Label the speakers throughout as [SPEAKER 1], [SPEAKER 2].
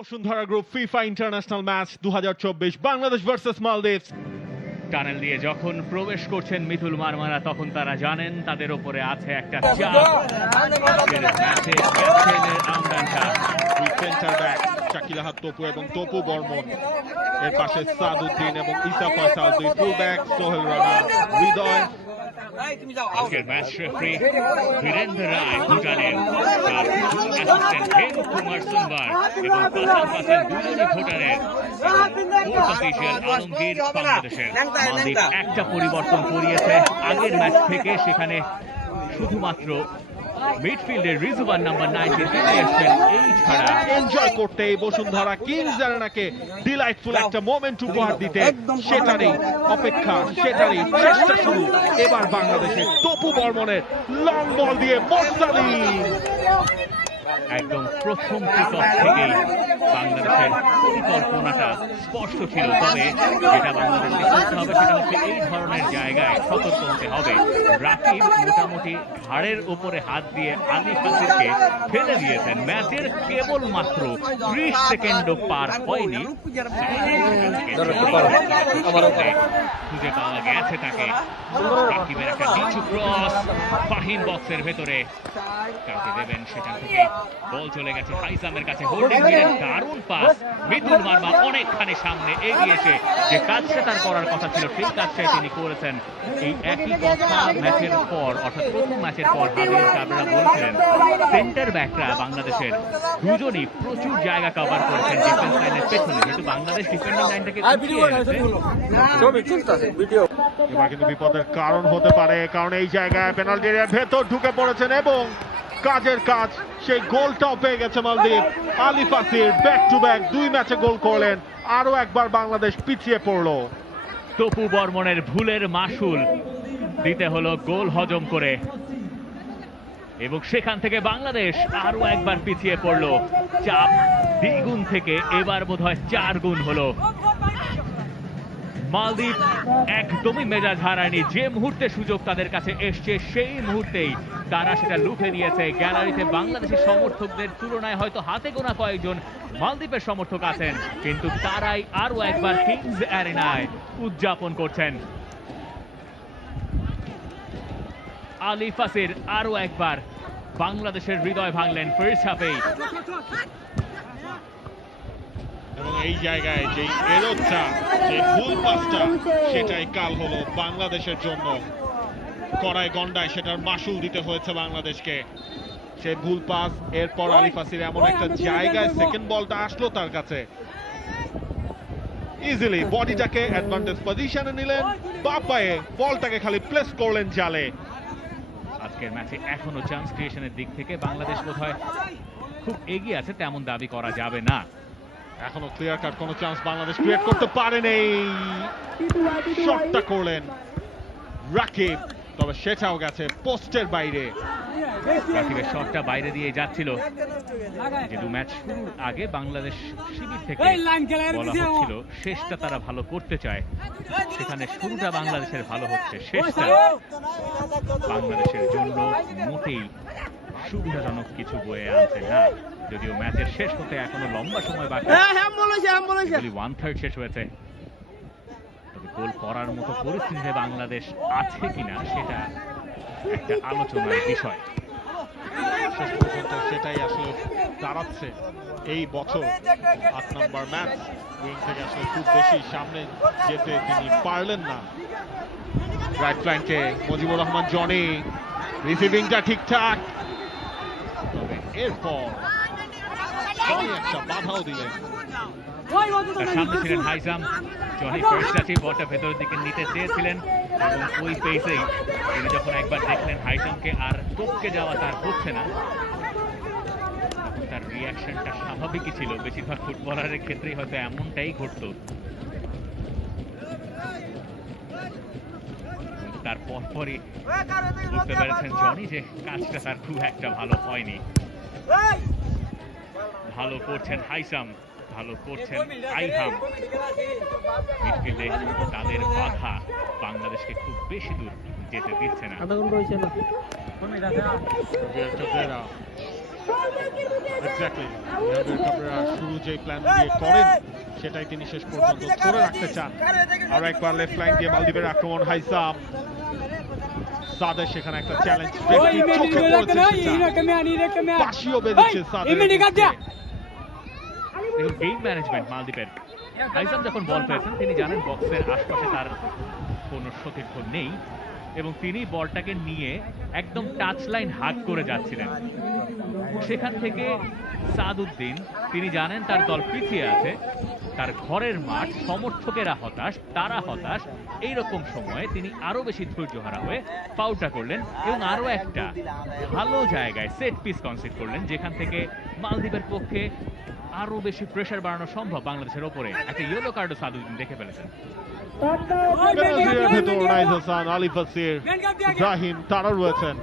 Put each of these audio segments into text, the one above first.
[SPEAKER 1] Bashundhara group FIFA international match দুহাজার চব্বিশ Bangladesh versus মালদ্বীপ
[SPEAKER 2] টানেল দিয়ে যখন প্রবেশ করছেন মিথুল মারমারা তখন তারা জানেন তাদের উপরে আছে একটা চাপ
[SPEAKER 1] শাকিল আহাদ তপু এবং তপু বর্মন এর পাশে সাদউদ্দিন এবং ইসা ফয়সাল দুই ফুল ব্যাক সোহেল রানা হৃদয়
[SPEAKER 2] আজকের ম্যাচ রেফারি বীরেন্দ্র রায় ভুটানের অ্যাসিস্ট্যান্ট হেম কুমার সুনবার এবং দুজনই ভুটানের আলমগীর বাংলাদেশের একটা পরিবর্তন করিয়েছে। আগের ম্যাচ থেকে সেখানে শুধুমাত্র মিডফিল্ডের রিজুবান নাম্বার নাইনটিন তিনি এসছেন এই ছাড়া।
[SPEAKER 1] এনজয় করতে এই বসুন্ধরা কিংস জানানাকে ডিলাইটফুল একটা মোমেন্ট উপহার দিতে সেটারই অপেক্ষা সেটারই চেষ্টা শুরু। এবার বাংলাদেশের তপু বর্মনের লং বল দিয়ে মোরসালিন
[SPEAKER 2] একদম প্রথম কিক অফ থেকেই বাংলাদেশের পরিকল্পনাটা স্পষ্ট ছিল। তবে যেটা বাংলাদেশকে করতে হবে সেটা হচ্ছে এই ধরনের জায়গায় সতর্ক হতে হবে। রাকিব মোটামুটি ঘাড়ের উপরে হাত দিয়ে আলী ফাসিরকে ফেলে দিয়েছেন। ম্যাচের কেবল মাত্র ত্রিশ সেকেন্ডও পার হয়নি। খুঁজে পাওয়া গেছে তাকে। রাকিবের একটা নিচু ক্রস। ফাহিম বক্সের ভেতরে কাকে দেবেন সেটা থেকে বল চলে গেছে হাইসামের কাছে। হোল্ডিং মিলের দারুণ পাস মিতুল মার্মা অনেকখানি সামনে এগিয়েছে যে কাজটা তার করার কথা ছিল সেই কাজটাই তিনি করেছেন। এই একই কথা ম্যাচের পর অর্থাৎ প্রথম ম্যাচের পর হাবিব কাবরা বলছিলেন সেন্টার ব্যাকরা বাংলাদেশের দুজনই প্রচুর জায়গা কভার করেছেন ডিফেন্স লাইনের পেছনে। যেহেতু বাংলাদেশ ডিফেন্ডিং লাইনটাকে
[SPEAKER 1] এবার কিন্তু বিপদের কারণ হতে পারে কারণ এই জায়গায় পেনাল্টি এরিয়ার ভেতর ঢুকে পড়েছেন এবং কাজের কাজ সেই গোলটাও পেয়ে গেছে মালদ্বীপ। Ali Fasir back to back দুই ম্যাচে গোল করলেন। আরও একবার বাংলাদেশ পিছিয়ে পড়ল।
[SPEAKER 2] তপু বর্মনের ভুলের মাসুল দিতে হলো গোল হজম করে। এবং সেখান থেকে বাংলাদেশ আরও একবার পিছিয়ে পড়ল। চাপ দ্বিগুণ থেকে এবার বোধহয় চার গুণ হলো। মালদ্বীপ একদমই মেজাজ হারায়নি। যে মুহূর্তে সুযোগ তাদের কাছে এসছে, সেই মুহূর্তেই তারা সেটা লুফে নিয়েছে। গ্যালারিতে বাংলাদেশের সমর্থকদের তুলনায় হয়তো হাতে গোনা কয়েকজন মালদ্বীপের সমর্থক আছেন, কিন্তু তারাই আরও একবার কিংস অ্যারেনায় উদযাপন করছেন। আলী ফাসির আরও একবার বাংলাদেশের হৃদয় ভাঙলেন হাফেই
[SPEAKER 1] এবং এই জায়গায় যে এরোচ্ছা যে ভুল পাসটা সেটাই কাল হলো বাংলাদেশের জন্য। কড়াই গন্ডায় সেটার মাসুল দিতে হয়েছে বাংলাদেশকে। সে ভুল পাস, এরপর আলিফ আসির এমন একটা জায়গায় সেকেন্ড বলটা আসলো তার কাছে। ইজিলি বডিটাকে অ্যাডভান্টেজ পজিশনে নিলেন। বাপায়ে বলটাকে খালি প্লেস করলেন জালে।
[SPEAKER 2] আজকের ম্যাচে এখনও চান্স ক্রিয়েশনের দিক থেকে বাংলাদেশ বোধহয় খুব এগিয়ে আছে, তেমন দাবি করা যাবে না।
[SPEAKER 1] এখনও ক্লিয়ার কাট কোনো চান্স বাংলাদেশ ক্রিয়েট করতে পারেনি শটটা করলেন রাকিব তবে সেটাও গেছে পোস্টের বাইরে।
[SPEAKER 2] রাকিবের শটটা বাইরে দিয়ে যাচ্ছিল। যেহেতু ম্যাচ শুরুর আগে বাংলাদেশ শিবির থেকে বলা হচ্ছিল শেষটা তারা ভালো করতে চায়। সেখানে শুরুটা বাংলাদেশের ভালো হচ্ছে শেষটা বাংলাদেশের জন্য মোটেই সুবিধাজনক কিছু বয়ে আনছে না। যদিও ম্যাচের শেষ হতে এখনও লম্বা সময় বাকি। ওয়ান থার্ড শেষ হয়েছে। তবে গোল করার মতো পরিস্থিতিতে বাংলাদেশ আছে কিনা সেটা একটা আলোচনার বিষয়।
[SPEAKER 1] শেষ পর্যন্ত সেটাই আসলে দাঁড়াচ্ছে এই বছর। আট নম্বর ম্যাচ উইং থেকে আসলে খুব বেশি সামনে যেতে তিনি পারলেন না। রাইট ফ্ল্যাঙ্কে মুজিবুর রহমান জনি রিসিভিংটা ঠিকঠাক। তবে এরপর জনি একটা বাধাও দিলেন
[SPEAKER 2] সামনে ছিলেন হাইজাম, জনি ফার্স্ট বলটা ভেতরের দিকে নিতে চেয়েছিলেন, এবং ওই পেসেই তিনি যখন একবার দেখলেন হাইজামকে, আর টপকে যাওয়া তার হচ্ছে না। তার রিয়াকশনটা স্বাভাবিকই ছিল। বেশিরভাগ ফুটবলারের ক্ষেত্রেই হয়তো এমনটাই ঘটতো। তার পরপরই বুঝতে পেরেছেন জনি যে কাজটা তার খুব একটা ভালো হয়নি। ভালো করছেন হাইসাম ভালো করছেন আইহাম। মিডফিল্ডে তাদের বাধা বাংলাদেশকে খুব বেশি দূর যেতে দিচ্ছে না।
[SPEAKER 1] এক্স্যাক্টলি শুরু যে প্ল্যান দিয়ে করেন সেটাই তিনি শেষ পর্যন্ত ধরে রাখতে চান। আরও একবার লেফট লাইন দিয়ে মালদ্বীপের আক্রমণ হাইসাম। সাদের সেখানে একটা চ্যালেঞ্জ চোখে পড়েছে সেটা। পাশিও বেঁধেছে সাদের
[SPEAKER 2] দেখুন গেম ম্যানেজমেন্ট মালদ্বীপের আইসাম যখন বল পেয়েছেন তিনি জানেন বক্সের আশপাশে তার কোনো সতীর্থ নেই এবং তিনি বলটাকে নিয়ে একদম টাচ লাইন হাত করে যাচ্ছিলেন। সেখান থেকে সাদউদ্দিন, তিনি জানেন তার দল পিছিয়ে আছে, তার ঘরের মাঠ, সমর্থকেরা হতাশ, তারা হতাশ, এইরকম সময়ে তিনি আরও বেশি ধৈর্যহারা হয়ে ফাউলটা করলেন এবং আরও একটা ভালো জায়গায় সেট পিস কনসিড করলেন, যেখান থেকে মালদ্বীপের পক্ষে আরও বেশি প্রেসার বাড়ানো সম্ভব বাংলাদেশের ওপরে। একটা ইয়েলো কার্ডও সাদুদ্দিন দেখে ফেলেছেন।
[SPEAKER 1] ভেতর নাইজ হাসান আলী ফাসির ইব্রাহিম তারা রয়েছেন।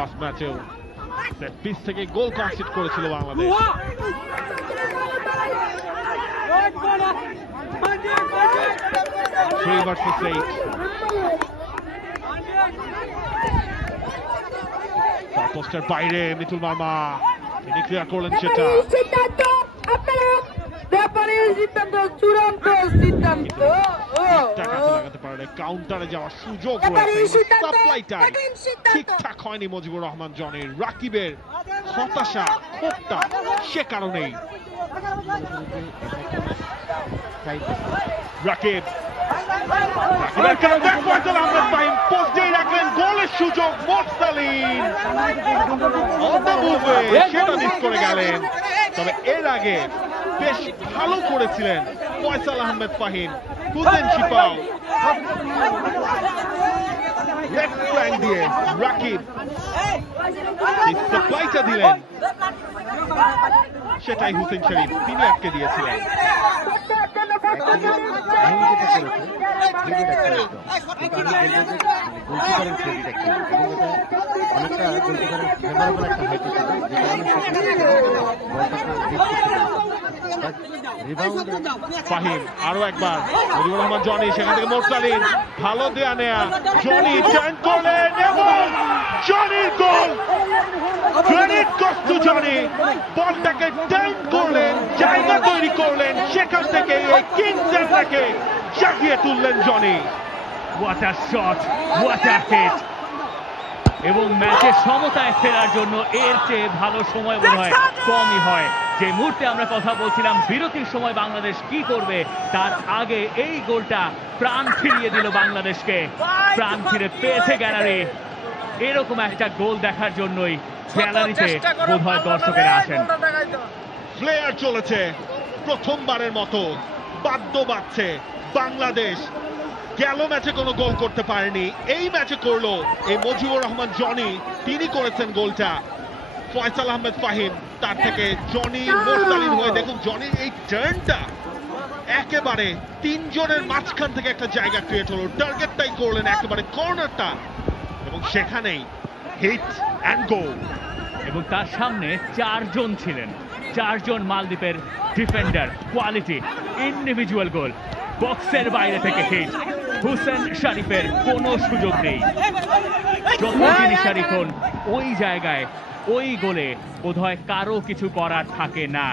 [SPEAKER 1] ফার্স্ট ম্যাচেও। সেট পিস থেকে গোল কনসিড করেছিল বাংলাদেশ। থ্রি ভার্সেস এইট পোস্টের বাইরে মিতুল মার্মা। তিনি ক্লিয়ার করলেন সেটা।
[SPEAKER 3] সিদ্ধান্ত আপনারা ব্যাপারের সিদ্ধান্ত চূড়ান্ত সিদ্ধান্ত। ও,
[SPEAKER 1] টাকা লাগাতে পারলে কাউন্টারে যাওয়ার সুযোগ
[SPEAKER 3] ব্যাপারে
[SPEAKER 1] রয়েছে সাপ্লাইটাই ঠিকঠাক হয়নি মুজিবুর রহমান জনের রাকিবের হতাশা ক্ষোভটা সে কারণেই। রাকিব। রাকিবের কারণে ব্যাক আহমেদ ফাহিম পোস্ট রাখলেন। গোলের সুযোগ মোরসালিন অন দ্য মুভে সেটা মিস করে গেলেন। তবে এর আগে বেশ ভালো করেছিলেন ফয়সাল আহমেদ ফাহিম। হুসেন শিপাও লেফট ফ্ল্যাঙ্ক দিয়ে রাকিব সাপ্লাইটা দিলেন সেটাই হুসেন শরীফ তিনি আটকে দিয়েছিলেন ফাহিম, আরও একবার। মুজিবুর রহমান, জনি, সেখান থেকে মোরসালিন ভালো দেয়া নেয়া। জনি করলেন এবং জনির গোল। কষ্ট জনি। বলটাকে করলেন, জায়গা তৈরি করলেন, সেখান থেকে এই এন্ডাকে জাগিয়ে তুললেন Jony
[SPEAKER 2] what a shot what a hit এবং ম্যাচের সমতায় ফেরার জন্য এর চেয়ে ভালো সময় বোধ হয় কমই হয়। যে মুহূর্তে আমরা কথা বলছিলাম বিরতির সময় বাংলাদেশ কি করবে তার আগে এই গোলটা প্রাণ ফিরিয়ে দিল বাংলাদেশকে। প্রাণ ফিরে পেয়েছে গ্যালারি। এরকম একটা গোল দেখার জন্যই গ্যালারিতে বোধ হয় দর্শকেরা আসেন।
[SPEAKER 1] প্লেয়ার চলেছে প্রথমবারের মতো। বাদ্য বাজছে। বাংলাদেশ গেল ম্যাচে কোনো গোল করতে পারেনি। এই ম্যাচে করল এই মুজিবুর রহমান জনি। তিনি করেছেন গোলটা। ফয়সাল আহমেদ ফাহিম তার থেকে জনি মোরসালিন হয়ে। দেখুন জনির এই টার্নটা একেবারে তিনজনের মাঝখান থেকে একটা জায়গা ক্রিয়েট হলো। টার্গেটটাই করলেন একেবারে কর্নারটা। এবং সেখানেই হিট অ্যান্ড গোল
[SPEAKER 2] এবং তার সামনে চারজন ছিলেন। চারজন মালদ্বীপের ডিফেন্ডার কোয়ালিটি ইন্ডিভিজুয়াল গোল বক্সের বাইরে থেকে হিট হুসেন শরীফের কোনো সুযোগ নেই। যত শারিফ শরীফ হন ওই জায়গায় ওই গোলে বোধহয় কারও কিছু করার থাকে না।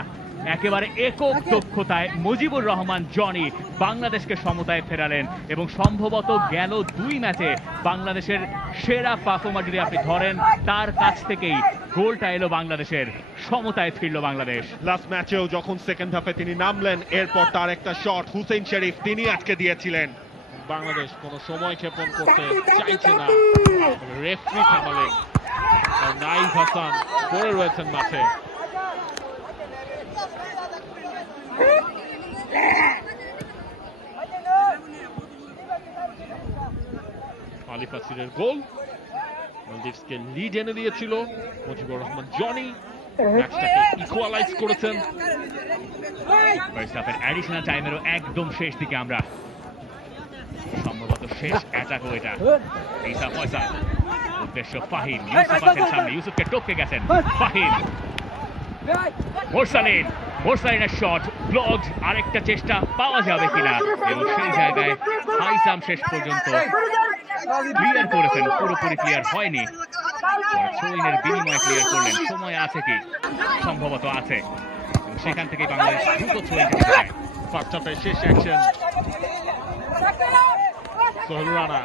[SPEAKER 2] একেবারে একক দক্ষতায় মুজিবুর রহমান জনি বাংলাদেশকে সমতায় ফেরালেন এবং সম্ভবত গেল দুই ম্যাচে বাংলাদেশের সেরা পারফর্মার যদি আপনি ধরেন তার কাছ থেকেই গোলটা এলো বাংলাদেশের। সমতায় ফিরল বাংলাদেশ।
[SPEAKER 1] লাস্ট ম্যাচেও যখন সেকেন্ড হাফে তিনি নামলেন এরপর তার একটা শট হুসেন শরীফ তিনি আটকে দিয়েছিলেন। বাংলাদেশ কোনো সময় ক্ষেপণ করতে চাইছে না। রেফরি থামালেন। নাইফ হাসান পড়ে রয়েছেন মাঠে। আলিফ আসিরের গোল। মলদ্বীপসকে লিড এনে দিয়েছিল মুজিবুর রহমান জনি। ম্যাচটাকে ইকুয়ালাইজ করেছেন।
[SPEAKER 2] ফার্স্ট হাফের অ্যাডিশনাল টাইমেরও একদম শেষ দিকে আমরা। সম্ভবত শেষ অ্যাটাকও এটা। ইসা পয়সা উদ্দেশ্য ফাহিম। ইউসুফ আছেন সামনে। ইউসুফকে টপকে গেছেন ফাহিম। মোরসালিন। মোরসালিনের শট ব্লক আরেকটা চেষ্টা পাওয়া যাবে কিনা? এবং সেই জায়গায় হাইসাম শেষ পর্যন্ত ক্লিয়ার করেছেন পুরোপুরি ক্লিয়ার হয়নি। থ্রোইনের বিনিময়ে ক্লিয়ার করলেন, সময় আছে কি? সম্ভবত আছে। সেখান থেকে বাংলাদেশ দ্রুত থ্রোইন খেতে চায়
[SPEAKER 1] ফার্স্ট শেষ অ্যাকশন সোহেল রানা,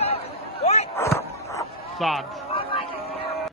[SPEAKER 1] সাদ